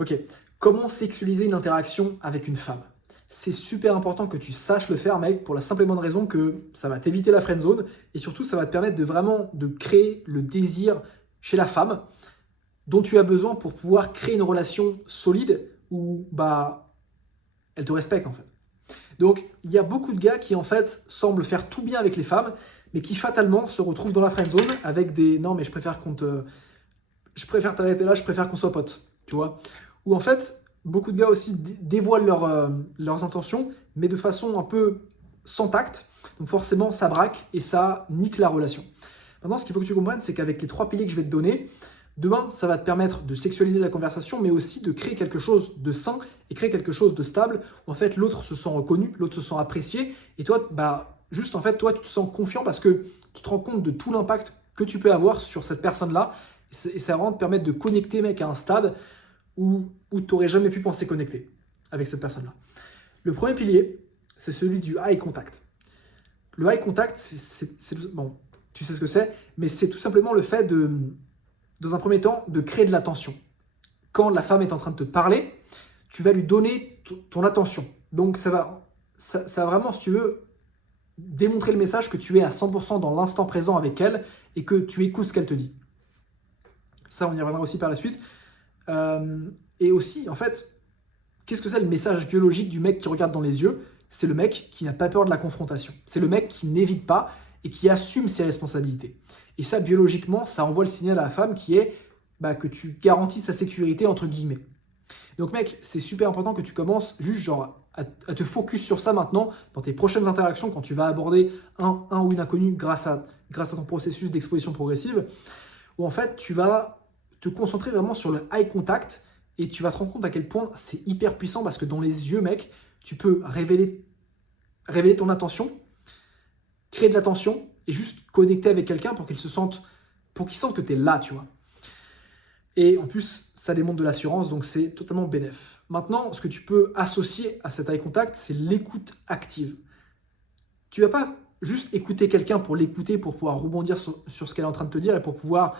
Ok, comment sexualiser une interaction avec une femme? C'est super important que tu saches le faire, mec, pour la simple et bonne raison que ça va t'éviter la friendzone et surtout ça va te permettre de vraiment de créer le désir chez la femme dont tu as besoin pour pouvoir créer une relation solide où bah elle te respecte en fait. Donc il y a beaucoup de gars qui en fait semblent faire tout bien avec les femmes, mais qui fatalement se retrouvent dans la friendzone avec des non mais je préfère t'arrêter là, je préfère qu'on soit potes, tu vois. Ou en fait, beaucoup de gars aussi dévoilent leurs intentions, mais de façon un peu sans tact. Donc forcément, ça braque et ça nique la relation. Maintenant, ce qu'il faut que tu comprennes, c'est qu'avec les 3 piliers que je vais te donner, demain, ça va te permettre de sexualiser la conversation, mais aussi de créer quelque chose de sain et créer quelque chose de stable, où en fait l'autre se sent reconnu, l'autre se sent apprécié, et toi, bah, juste en fait, toi, tu te sens confiant parce que tu te rends compte de tout l'impact que tu peux avoir sur cette personne-là, et ça va vraiment te permettre de connecter, mec, à un stade où tu n'aurais jamais pu penser connecter avec cette personne-là. Le premier pilier, c'est celui du eye contact. Le eye contact, bon, tu sais ce que c'est, mais c'est tout simplement le fait de, dans un premier temps, de créer de l'attention. Quand la femme est en train de te parler, tu vas lui donner ton attention. Donc ça va vraiment, si tu veux, démontrer le message que tu es à 100% dans l'instant présent avec elle et que tu écoutes ce qu'elle te dit. Ça, on y reviendra aussi par la suite. Et aussi, en fait, qu'est-ce que c'est le message biologique du mec qui regarde dans les yeux? C'est le mec qui n'a pas peur de la confrontation. C'est le mec qui n'évite pas et qui assume ses responsabilités. Et ça, biologiquement, ça envoie le signal à la femme qui est bah, que tu garantis sa sécurité, entre guillemets. Donc mec, c'est super important que tu commences juste genre à te focus sur ça maintenant dans tes prochaines interactions quand tu vas aborder un ou une inconnue grâce à ton processus d'exposition progressive, où en fait tu vas te concentrer vraiment sur le eye contact et tu vas te rendre compte à quel point c'est hyper puissant parce que dans les yeux, mec, tu peux révéler ton attention, créer de l'attention et juste connecter avec quelqu'un pour qu'il sente que tu es là, tu vois. Et en plus, ça démontre de l'assurance, donc c'est totalement bénéf. Maintenant, ce que tu peux associer à cet eye contact, c'est l'écoute active. Tu vas pas juste écouter quelqu'un pour l'écouter, pour pouvoir rebondir sur ce qu'elle est en train de te dire et pour pouvoir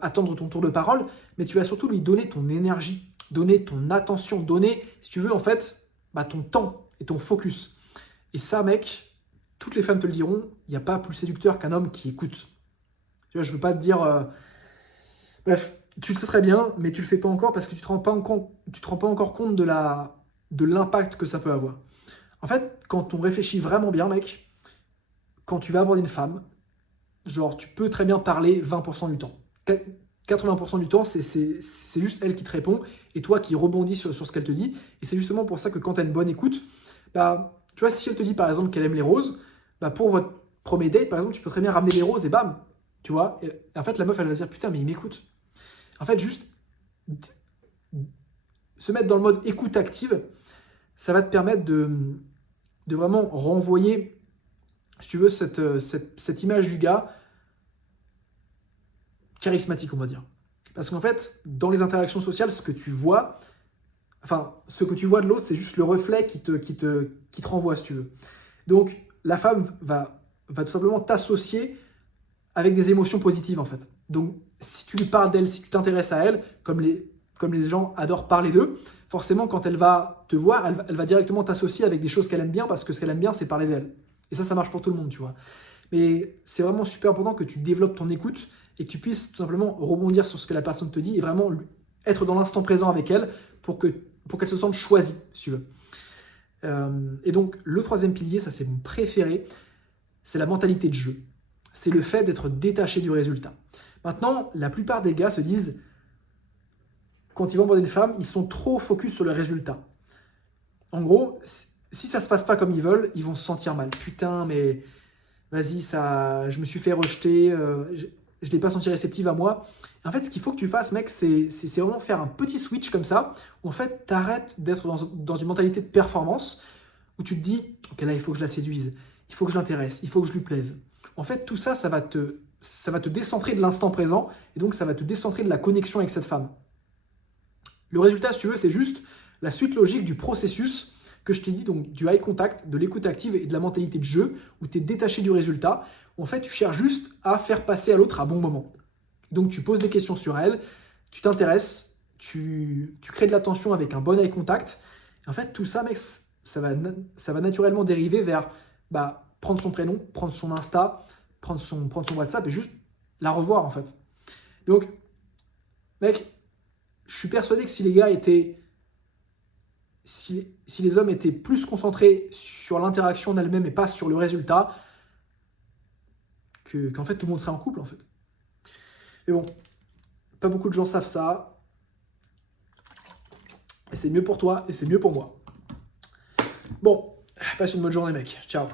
attendre ton tour de parole, mais tu vas surtout lui donner ton énergie, donner ton attention, donner, si tu veux, en fait, bah, ton temps et ton focus. Et ça, mec, toutes les femmes te le diront, il n'y a pas plus séducteur qu'un homme qui écoute. Tu vois, je veux pas te dire... Bref, tu le sais très bien, mais tu le fais pas encore parce que tu te rends pas encore compte de l'impact que ça peut avoir. En fait, quand on réfléchit vraiment bien, mec, quand tu vas aborder une femme, genre, tu peux très bien parler 20% du temps. 80% du temps, c'est juste elle qui te répond et toi qui rebondis sur ce qu'elle te dit. Et c'est justement pour ça que quand tu as une bonne écoute, bah, tu vois, si elle te dit par exemple qu'elle aime les roses, bah, pour votre premier date, par exemple, tu peux très bien ramener les roses et bam, tu vois. Et en fait, la meuf, elle va se dire putain, mais il m'écoute. En fait, juste se mettre dans le mode écoute active, ça va te permettre de vraiment renvoyer, si tu veux, cette image du gars charismatique, on va dire. Parce qu'en fait, dans les interactions sociales, ce que tu vois de l'autre, c'est juste le reflet qui te renvoie, si tu veux. Donc, la femme va tout simplement t'associer avec des émotions positives, en fait. Donc, si tu lui parles d'elle, si tu t'intéresses à elle, comme les gens adorent parler d'eux, forcément, quand elle va te voir, elle va directement t'associer avec des choses qu'elle aime bien, parce que ce qu'elle aime bien, c'est parler d'elle. Et ça marche pour tout le monde, tu vois. Mais c'est vraiment super important que tu développes ton écoute et que tu puisses tout simplement rebondir sur ce que la personne te dit et vraiment être dans l'instant présent avec elle pour qu'elle se sente choisie, si tu veux. Et donc, le troisième pilier, ça c'est mon préféré, c'est la mentalité de jeu. C'est le fait d'être détaché du résultat. Maintenant, la plupart des gars se disent, quand ils vont aborder une femme, ils sont trop focus sur le résultat. En gros, si ça se passe pas comme ils veulent, ils vont se sentir mal. Putain, mais vas-y, je me suis fait rejeter, je ne l'ai pas senti réceptive à moi. En fait, ce qu'il faut que tu fasses, mec, c'est vraiment faire un petit switch comme ça, où en fait, tu arrêtes d'être dans une mentalité de performance, où tu te dis, ok, là, il faut que je la séduise, il faut que je l'intéresse, il faut que je lui plaise. En fait, tout ça, ça va te décentrer de l'instant présent, et donc ça va te décentrer de la connexion avec cette femme. Le résultat, si tu veux, c'est juste la suite logique du processus que je t'ai dit, donc du eye contact, de l'écoute active et de la mentalité de jeu, où tu es détaché du résultat. En fait, tu cherches juste à faire passer à l'autre un bon moment. Donc, tu poses des questions sur elle, tu t'intéresses, tu crées de l'attention avec un bon eye contact. Et en fait, tout ça, mec, ça va naturellement dériver vers prendre son prénom, prendre son Insta, prendre son WhatsApp et juste la revoir, en fait. Donc, mec, je suis persuadé que si les gars étaient... Si les hommes étaient plus concentrés sur l'interaction en elle-même et pas sur le résultat, qu'en fait, tout le monde serait en couple, en fait. Mais bon, pas beaucoup de gens savent ça. Et c'est mieux pour toi et c'est mieux pour moi. Bon, passe une bonne journée, mec. Ciao.